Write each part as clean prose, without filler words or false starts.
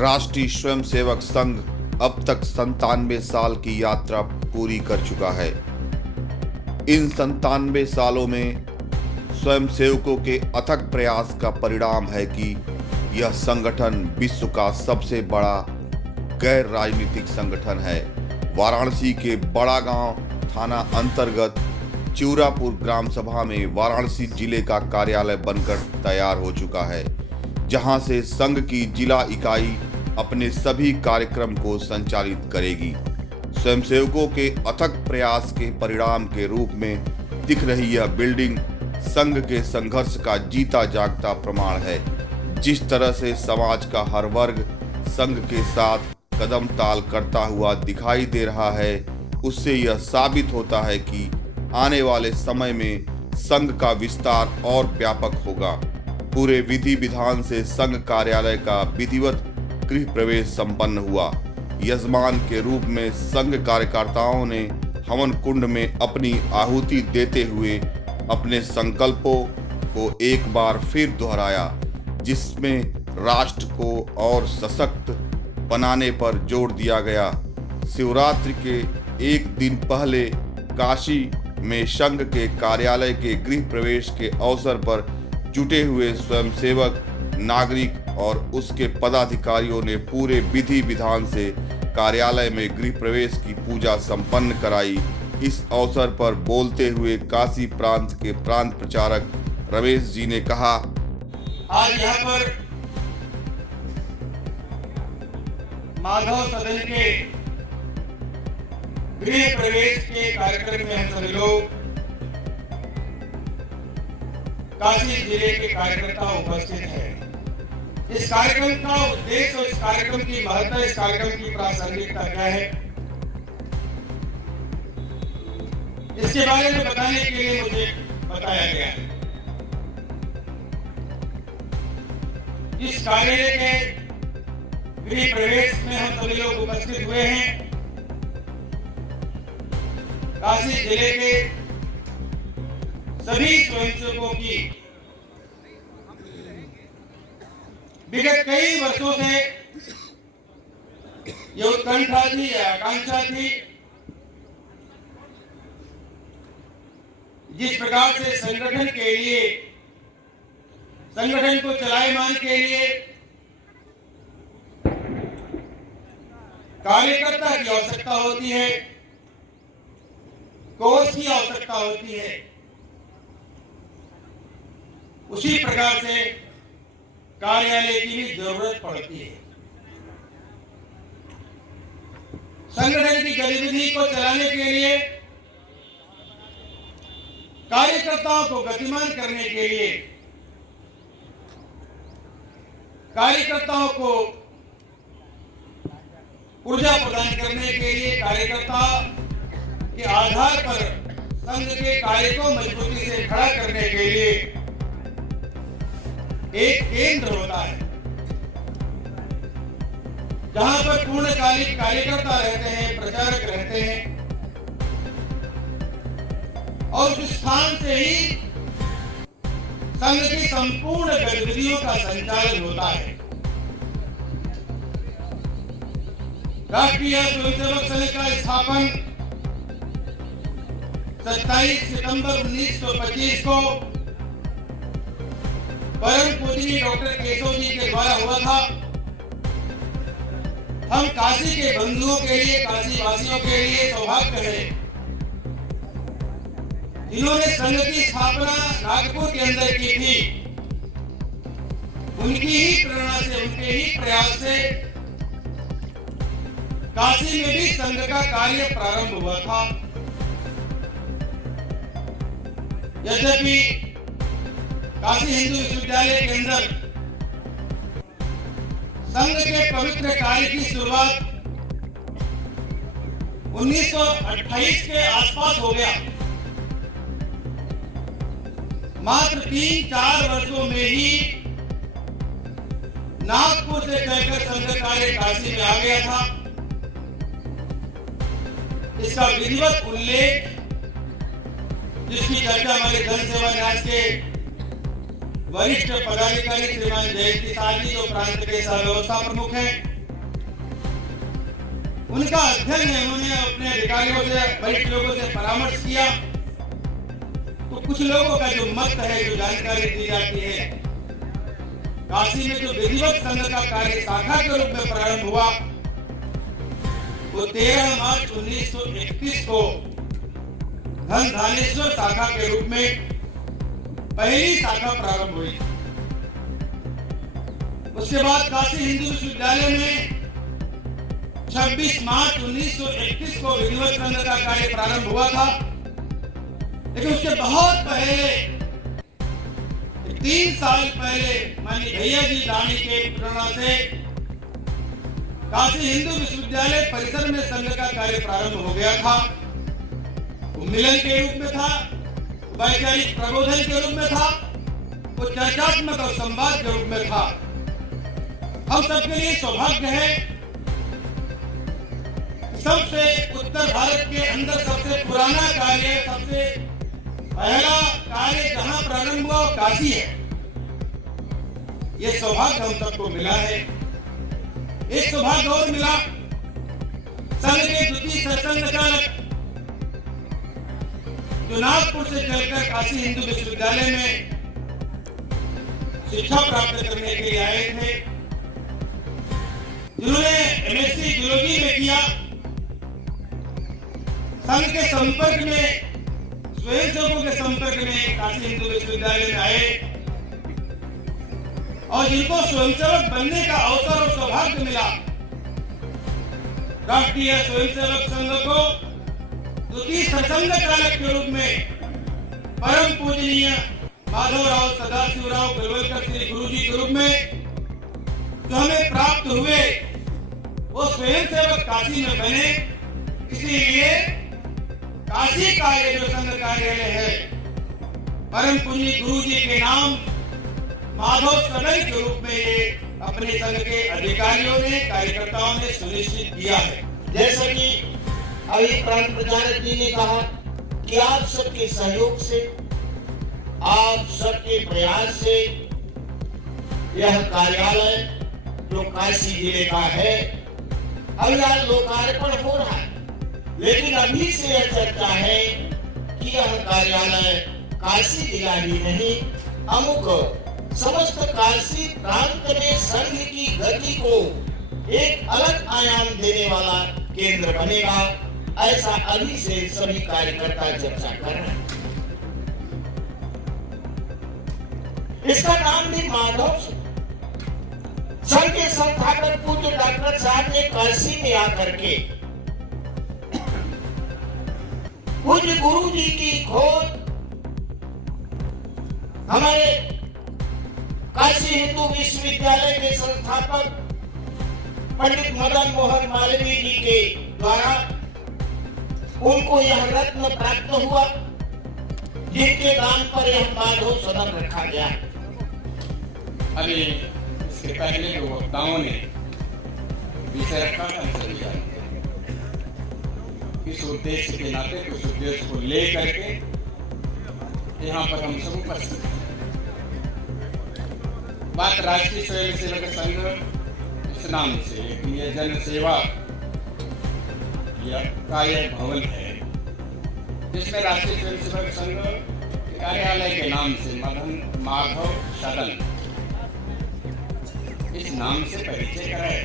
राष्ट्रीय स्वयंसेवक संघ अब तक 97 साल की यात्रा पूरी कर चुका है। इन 97 सालों में स्वयंसेवकों के अथक प्रयास का परिणाम है कि यह संगठन विश्व का सबसे बड़ा गैर राजनीतिक संगठन है। वाराणसी के बड़ा गांव थाना अंतर्गत चिउरापुर ग्राम सभा में वाराणसी जिले का कार्यालय बनकर तैयार हो चुका है, जहां से संघ की जिला इकाई अपने सभी कार्यक्रम को संचालित करेगी। स्वयंसेवकों के अथक प्रयास के परिणाम के रूप में दिख रही यह बिल्डिंग संघ के संघर्ष का जीता जागता प्रमाण है। जिस तरह से समाज का हर वर्ग संघ के साथ कदम ताल करता हुआ दिखाई दे रहा है, उससे यह साबित होता है कि आने वाले समय में संघ का विस्तार और व्यापक होगा। पूरे विधि विधान से संघ कार्यालय का विधिवत गृह प्रवेश संपन्न हुआ। यजमान के रूप में संघ कार्यकर्ताओं ने हवन कुंड में अपनी आहुति देते हुए अपने संकल्पों को एक बार फिर दोहराया, जिसमें राष्ट्र को और सशक्त बनाने पर जोर दिया गया। शिवरात्रि के एक दिन पहले काशी में संघ के कार्यालय के गृह प्रवेश के अवसर पर जुटे हुए स्वयंसेवक, नागरिक और उसके पदाधिकारियों ने पूरे विधि विधान से कार्यालय में गृह प्रवेश की पूजा संपन्न कराई। इस अवसर पर बोलते हुए काशी प्रांत के प्रांत प्रचारक रमेश जी ने कहा, आज यहाँ पर माधव सदन के गृह प्रवेश के कार्यक्रम में हम सभी लोग काशी जिले के कार्यकर्ता उपस्थित हैं। इस कार्यक्रम का उद्देश्य और इस कार्यक्रम की महत्ता, इस कार्यक्रम की प्रासंगिकता क्या है, इसके बारे में बताने के लिए मुझे बताया गया है। इस कार्यालय के गृह प्रवेश में हम सभी लोग उपस्थित हुए हैं। काशी जिले के सभी स्वयंसेवकों की विगत कई वर्षों से ये उत्कंठा थी या आकांक्षा थी, जिस प्रकार से संगठन के लिए, संगठन को चलायमान के लिए कार्यकर्ता की आवश्यकता होती है, कोष की आवश्यकता होती है, उसी प्रकार से कार्यालय की भी जरूरत पड़ती है। संगठन की गतिविधि को चलाने के लिए, कार्यकर्ताओं को गतिमान करने के लिए, कार्यकर्ताओं को ऊर्जा प्रदान करने के लिए, कार्यकर्ता के आधार पर संघ के कार्य को मजबूती से खड़ा करने के लिए एक केंद्र होता है, जहां पर पूर्णकालिक कार्यकर्ता रहते हैं, प्रचारक रहते हैं, और उस स्थान से ही संघ की संपूर्ण गतिविधियों का संचालन होता है। राष्ट्रीय स्वयंसेवक संघ का स्थापन 27 सितंबर 1925 को परम पूजनीय डॉक्टर केशव जी के द्वारा हुआ था। हम काशी के बंधुओं के लिए, काशी वासियों के लिए सौभाग्य है, जिन्होंने संघ की स्थापना नागपुर के अंदर की थी। उनकी ही प्रेरणा से, उनके ही प्रयास से काशी में भी संघ का कार्य प्रारंभ हुआ था। यद्यपि काशी हिंदू विश्वविद्यालय के अंदर संघ के पवित्र कार्य की शुरुआत 1928 के आसपास हो गया। मात्र 3-4 वर्षों में ही नागपुर से चलकर संघ कार्य काशी में आ गया था। इसका विधिवत उल्लेख, जिसकी चर्चा हमारे जन सेवा न्यास के वरिष्ठ पदाधिकारी श्रीमान जयंती शाह जी जो प्रांत के सह व्यवस्था प्रमुख हैं, उनका अध्ययन है। उन्होंने अपने अधिकारियों से, वरिष्ठ लोगों से परामर्श किया, तो कुछ लोगों का जो मत है, जो जानकारी दी जाती है, काशी में जो विधिवत संघ का कार्य शाखा के रूप में प्रारंभ हुआ, वो 13 मार्च 1931 को धनधानेश्वर शाखा के रूप में पहली शाखा प्रारंभ हुई। उसके बाद काशी हिंदू विश्वविद्यालय में 26 मार्च 1931 को विधिवत संघ का कार्य प्रारंभ हुआ था, लेकिन उसके बहुत पहले 3 साल पहले माननीय भैया जी दानी के प्रेरणा से काशी हिंदू विश्वविद्यालय परिसर में संघ का कार्य प्रारंभ हो गया था। वो मिलन के रूप में था, वैचारिक प्रबोधन के रूप में था, वो चर्चात्मक और संवाद के रूप में था। हम सबके लिए सौभाग्य है, सबसे उत्तर भारत के अंदर सबसे पुराना कार्य, सबसे पहला कार्य जहां प्रारंभ हुआ वो काशी है। ये सौभाग्य हम सबको मिला है। एक सौभाग्य और मिला, संघ के द्वितीय सरसंघ चालक जो नागपुर से चलकर काशी हिंदू विश्वविद्यालय में शिक्षा प्राप्त करने के लिए आए थे, जिन्होंने एमएससी जूलॉजी में किया, संघ के संपर्क में, स्वयंसेवकों के संपर्क में काशी हिंदू विश्वविद्यालय में आए और जिनको स्वयंसेवक बनने का अवसर और सौभाग्य मिला, राष्ट्रीय स्वयंसेवक संघ को द्वितीय सरसंघ चालक के रूप में परम पूजनीय माधवराव सदाशिवराव गोलवलकर श्री गुरु जी के रूप में जो हमें प्राप्त हुए, वो स्वयंसेवक काशी में बने। इसीलिए काशी कार्य जो संघ कार्यालय है, परम पूजनीय गुरु जी के नाम माधव सदन के रूप में ये अपने संघ के अधिकारियों ने, कार्यकर्ताओं ने सुनिश्चित किया है। जैसा कि अभी प्रांत प्रचारक जी ने कहा कि आप सबके सहयोग से, आप सबके प्रयास से यह कार्यालय जो काशी जिले का है, अब आज लोकार्पण हो रहा है। लेकिन अभी से यह चर्चा है कि यह कार्यालय काशी जिला ही नहीं, अमुक समस्त काशी प्रांत में संघ की गति को एक अलग आयाम देने वाला केंद्र बनेगा। ऐसा अभी से सभी कार्यकर्ता चर्चा कर रहे हैं। इसका नाम भी माधव संघ के संस्थापक पूज्य डॉक्टर साहब ने काशी में आकर के पूज्य गुरु जी की खोज हमारे काशी हिंदू विश्वविद्यालय के संस्थापक पंडित मदन मोहन मालवीय जी के द्वारा उनको यह रत्न प्राप्त हुआ, जिनके नाम पर यह माधव सदन रखा गया। अभी इसके पहले जो वक्ताओं ने विषय रखा था, सभी जानते हैं। इस उद्देश्य के नाते उस उद्देश्य को ले करके यहाँ पर हम सब उपस्थित हैं। बात राष्ट्रीय स्वयंसेवक संघ इस नाम से, ये जन सेवा का यह भवन है, जिसमें राष्ट्रीय स्वयंसेवक संघ कार्यालय के नाम से मदन माधव सदन, इस नाम से परिचय कराया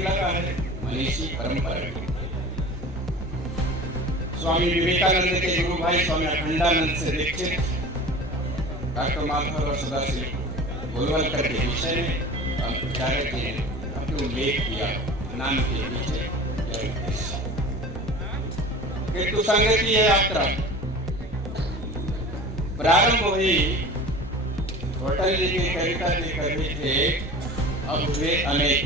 लगा है। मनीषी परंपरा स्वामी विवेकानंद के गुरु भाई स्वामी अखंडानंद से दीक्षित डॉक्टर माधव सदाशिव गोलवलकर के विषय में प्रचारक जी ने अपने उल्लेख किया। नाम के पीछे किंतु संघ की यह यात्रा प्रारंभ हुई होटल जी की कविता के कवि थे, अब हुए अनेक।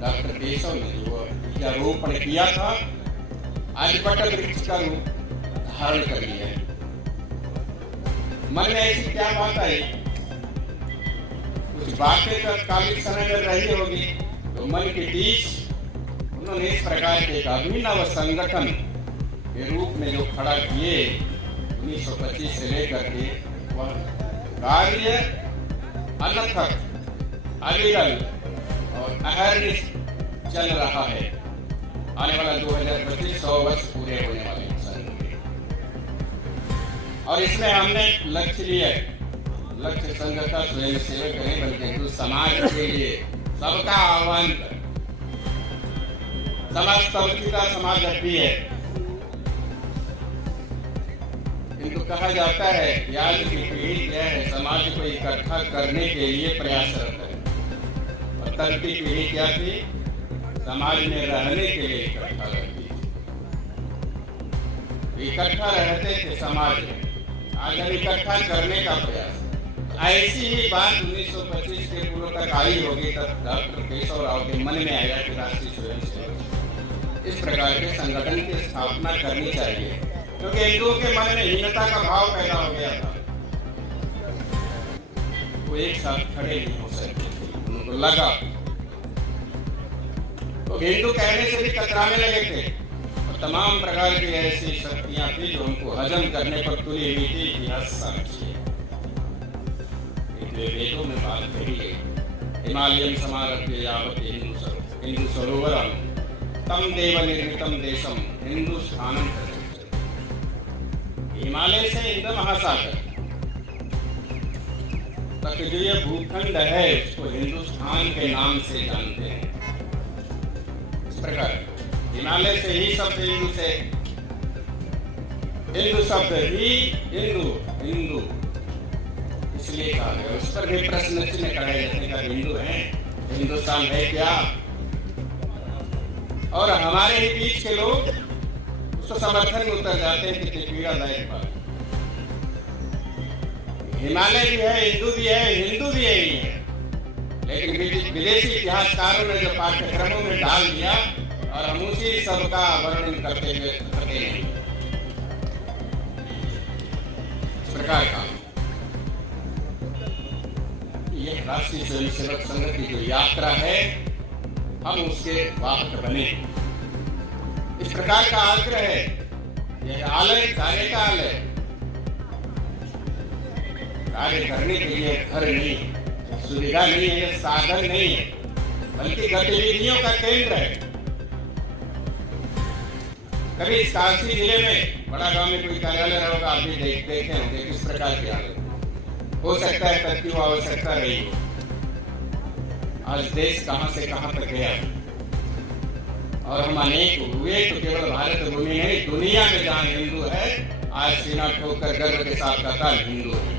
डॉक्टर केशव ने जो बीजारोपण किया था, आज बटल वृक्ष का रूप धारण कर लिया है। मन में ऐसी क्या बात आई, कुछ बातें तत्कालिक समय में रही होगी, तो मन की टीस उन्होंने इस प्रकार के एक अभिनव संगठन के रूप में जो खड़ा किए 1925 से लेकर के वह कार्य अनथक, अविरल और अहर्निश चल रहा है। आने वाला 2025 100 वर्ष पूरे होने वाले हैं संघ के, और इसमें हमने लक्ष्य लिया है, लक्ष्य संघ का स्वयं सेवक नहीं बल्कि हिंदू समाज के लिए सबका आह्वान कर, समाज तबकी का समाज अब भी है। किंतु कहा जाता है कि आज की पीढ़ी क्या है, समाज को इकट्ठा करने के लिए प्रयासरत है, और तब की पीढ़ी क्या थी, समाज में रहने के लिए इकट्ठा रहती थी, इकट्ठा रहते थे समाज में। आज हम इकट्ठा करने का प्रयास, ऐसी ही बात 1925 के पूर्व तक आई होगी, तब डॉक्टर केशव राव के मन में आया कि राष्ट्रीय स्वयंसेवक इस प्रकार के संगठन की स्थापना करनी चाहिए, क्योंकि हिंदुओं के मन में हीनता का भाव पैदा हो गया था। वो एक साथ खड़े नहीं हो सकते, उनको लगा, तो हिंदू कहने से भी कतराने लगे थे, और तमाम प्रकार की ऐसी शक्तियां थी जो उनको हजम करने पर तुली हुई थी। इतिहास साक्षी है, वेदों में बात कही गई, हिमालयम समारभ्य यावत् हिंदू सरोवरम तम देव निर्मितम देशम हिंदुस्थानम। हिमालय से हिंद महासागर तक जो ये भूखंड है उसको हिंदुस्तान के नाम से जानते हैं। इस प्रकार हिमालय से ही शब्द हिंदू से, हिंदू शब्द ही हिंदू इसलिए कहा गया। उस पर भी प्रश्न चिन्ह कराए जाने का, हिंदू है, हिंदुस्तान है क्या? और हमारे ही बीच के लोग उसको समर्थन में उतर जाते हैं कि पीड़ादायक बात। हिमालय भी है, हिंदू भी है, हिंदू भी है, लेकिन विदेशी इतिहासकारों ने जो पाठ्यक्रमों में डाल दिया और हम उसी सबका वर्णन करते नहीं। इस प्रकार का ये राष्ट्रीय स्वयंसेवक संघ की जो यात्रा है, हम उसके वाहक बने। इस प्रकार का आग्रह है, यह आलय कार्य का आलय, कार्य करने के लिए घर नहीं, सुविधा नहीं है, साधन नहीं है, बल्कि गतिविधियों का केंद्र है। कभी इस काशी जिले में बड़ा गांव में कोई कार्यालय रहा होगा, आप भी देखे होंगे किस प्रकार के आलय हो सकता है, तब क्यों आवश्यकता रही हो। आज देश कहां से कहां तक गया, और हम अनेक हुए, तो केवल भारत भूमि नहीं, दुनिया में जहां हिंदू है, आज सीना ठोक कर गर्व के साथ कहता हिंदू है।